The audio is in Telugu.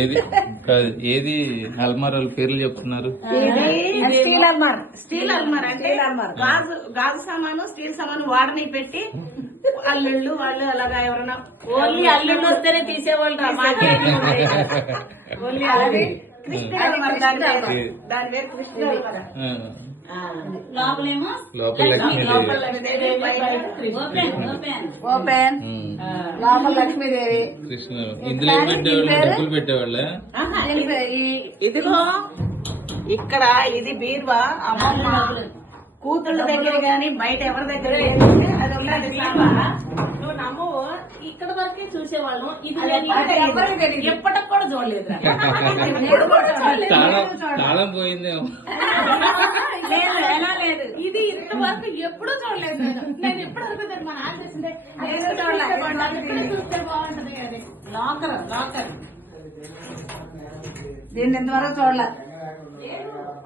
ఏది ఏది అల్మారాల పేర్లు చెప్తున్నారు? స్టీల్ అల్మార్ అంటే గాజు సామాను స్టీల్ సామాను వాడని పెట్టి అల్లుళ్ళు వాళ్ళు అలాగా ఎవరైనా ఓన్లీ అల్లుళ్ళు వస్తేనే తీసేవాళ్ళు. ఓన్లీ అలాగే కృష్ణ అల్మార్ దాని పేరు కృష్ణ అల్మార్. లోపలేమో లోపల ఓపెన్ లోపల లక్ష్మీదేవి. కృష్ణ ఇందులో ఏం పెట్టేవాళ్ళు? డబ్బులు పెట్టేవాళ్ళ? ఇదిగో ఇక్కడ ఇది బీరువా అమ్మమ్మ కూతుళ్ళ దగ్గర గాని బయట ఎవరి దగ్గర అది ఉన్నది బీరువా. నువ్వు నమ్మవు, ఇక్కడ వరకే చూసేవాళ్ళం. ఇది ఎప్పటికి కూడా చూడలేదు. తాళం పోయిందేమో. లేదు, ఎలా లేదు. ఇది ఇంతవరకు ఎప్పుడూ చూడలేదు నేను ఎప్పుడు అనుకుంటాను మా నాన్న చేసిందే చూస్తే బాగుంటది కదా. లాకర్ దీన్ని ఇంతవరకు చూడలేదు.